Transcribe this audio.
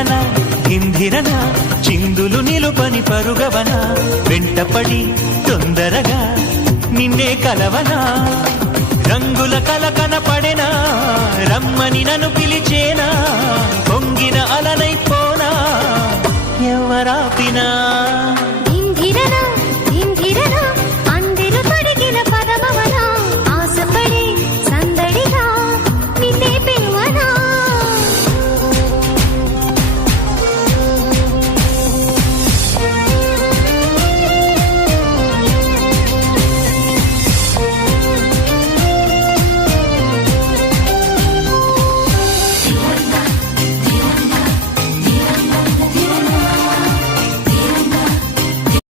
చిందిరన చిందులు నిలుపని పరుగవన వెంటపడి తొందరగా నిన్నే కలవనా రంగుల కల పడెనా రమ్మని నన్ను పిలిచేనా పొంగిన అలనైపోనా ఎవరాపినా